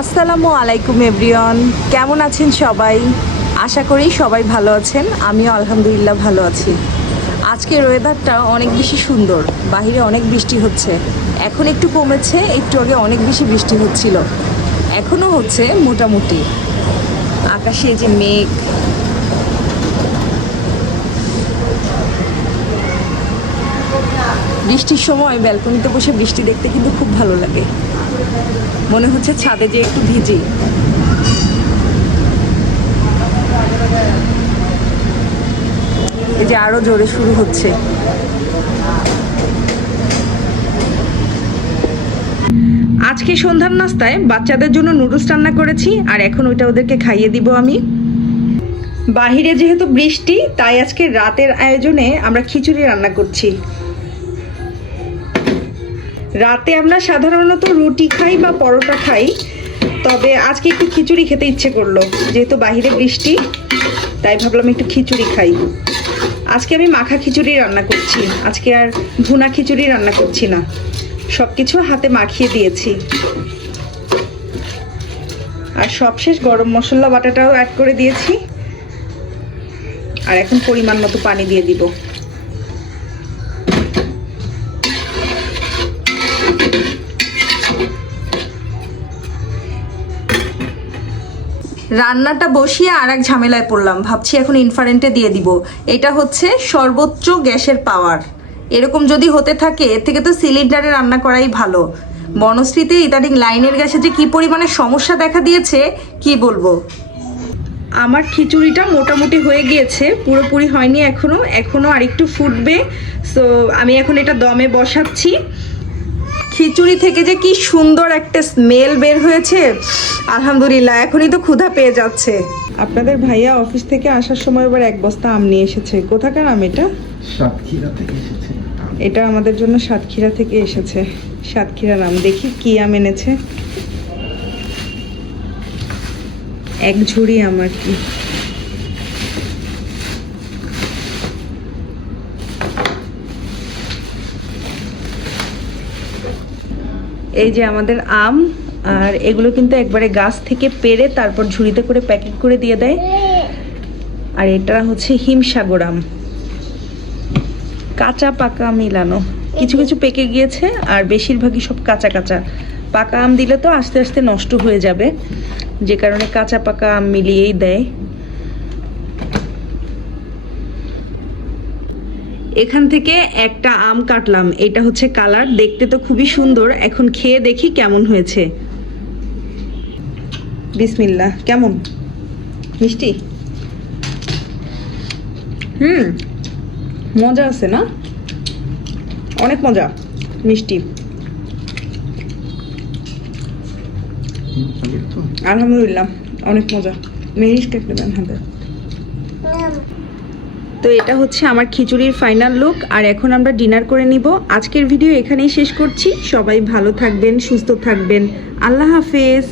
আসসালামু আলাইকুম, এভরিওয়ান। কেমন আছেন সবাই? আশা করি সবাই ভালো আছেন। আমিও আলহামদুলিল্লাহ ভালো আছি। আজকের ওয়েদারটা অনেক বেশি সুন্দর। বাইরে অনেক বৃষ্টি হচ্ছে। এখন একটু কমেছে, একটু আগে অনেক বেশি বৃষ্টি হচ্ছিল। এখনও হচ্ছে মোটামুটি। আকাশে যে মেঘ। বৃষ্টির সময় ব্যালকনিতে বসে বৃষ্টি দেখতে কিন্তু খুব ভালো লাগে। মনে হচ্ছে ছাদে যে একটু ভিজি। এই যে আরও জোরে শুরু হচ্ছে। আজকে সন্ধ্যার নাস্তায় বাচ্চাদের জন্য নুডলস রান্না করেছি, আর এখন ওইটা ওদেরকে খাইয়ে দিব আমি। বাহিরে যেহেতু বৃষ্টি, তাই আজকে রাতের আয়োজনে আমরা খিচুড়ি রান্না করছি। রাতে আমরা সাধারণত রুটি খাই বা পরোটা খাই, তবে আজকে একটু খিচুড়ি খেতে ইচ্ছে করল। যেহেতু বাইরে বৃষ্টি, তাই ভাবলাম একটু খিচুড়ি খাই। আজকে আমি মাখা খিচুড়ি রান্না করছি। আজকে আর ভুনা খিচুড়ি রান্না করছি না। সব কিছু হাতে মাখিয়ে দিয়েছি। আর সবশেষ গরম মশলা বাটাটাও অ্যাড করে দিয়েছি। আর এখন পরিমাণ মতো পানি দিয়ে দিব। রান্নাটা বসিয়ে আর এক ঝামেলায় পড়লাম। ভাবছি এখন ইনফারেন্টে দিয়ে দিব। এটা হচ্ছে সর্বোচ্চ গ্যাসের পাওয়ার এরকম যদি হতে থাকে, এর থেকে তো সিলিন্ডারে রান্না করাই ভালো। বনশ্রীতে ইদানিং লাইনের গ্যাসে যে কি পরিমাণে সমস্যা দেখা দিয়েছে, কি বলব? আমার খিচুড়িটা মোটামুটি হয়ে গিয়েছে, পুরোপুরি হয়নি এখনও। এখনও আরেকটু ফুটবে। সো আমি এখন এটা দমে বসাচ্ছি। খিচুড়ি থেকে যে কি সুন্দর একটা স্মেল বের হয়েছে আলহামদুলিল্লাহ এখনই তো ক্ষুধা পেয়ে যাচ্ছে। আপনাদের ভাইয়া অফিস থেকে আসার সময় এবার এক বস্তা আম নিয়ে এসেছে। কোথাকার আম এটা? সাতক্ষীরা থেকে এসেছে। এটা আমাদের জন্য সাতক্ষীরা থেকে এসেছে। সাতক্ষীরার নাম দেখি কি আম এনেছে। এক ঝুড়ি আম আর কি। এই যে আমাদের আম, আর এগুলো কিন্তু একবারে গাছ থেকে পেরে তারপর ঝুড়িতে করে প্যাকেট করে দিয়ে দেয়। আর এটা হচ্ছে হিমসাগর আম। কাঁচা পাকা মিলানো। কিছু কিছু পেকে গিয়েছে, আর বেশিরভাগই সব কাঁচা কাঁচা। পাকা আম দিলে তো আস্তে আস্তে নষ্ট হয়ে যাবে। যে কারণে কাঁচা পাকা আম মিলিয়েই দেয়। এখান থেকে একটা আম কাটলাম। এটা হচ্ছে কালার। দেখতে তো খুবই সুন্দর। এখন খেয়ে দেখি কেমন হয়েছে। বিসমিল্লাহ। কেমন? মিষ্টি? হুম। মজা আছে না? অনেক মজা। মিষ্টি। আলহামদুলিল্লাহ। অনেক মজা। মেরিস কেটে দেন হাতে। তো এটা হচ্ছে আমার খিচুড়ির ফাইনাল লুক আর এখন আমরা ডিনার করে নিব। আজকের ভিডিও এখানেই শেষ করছি। সবাই ভালো থাকবেন, সুস্থ থাকবেন। আল্লাহ হাফেজ।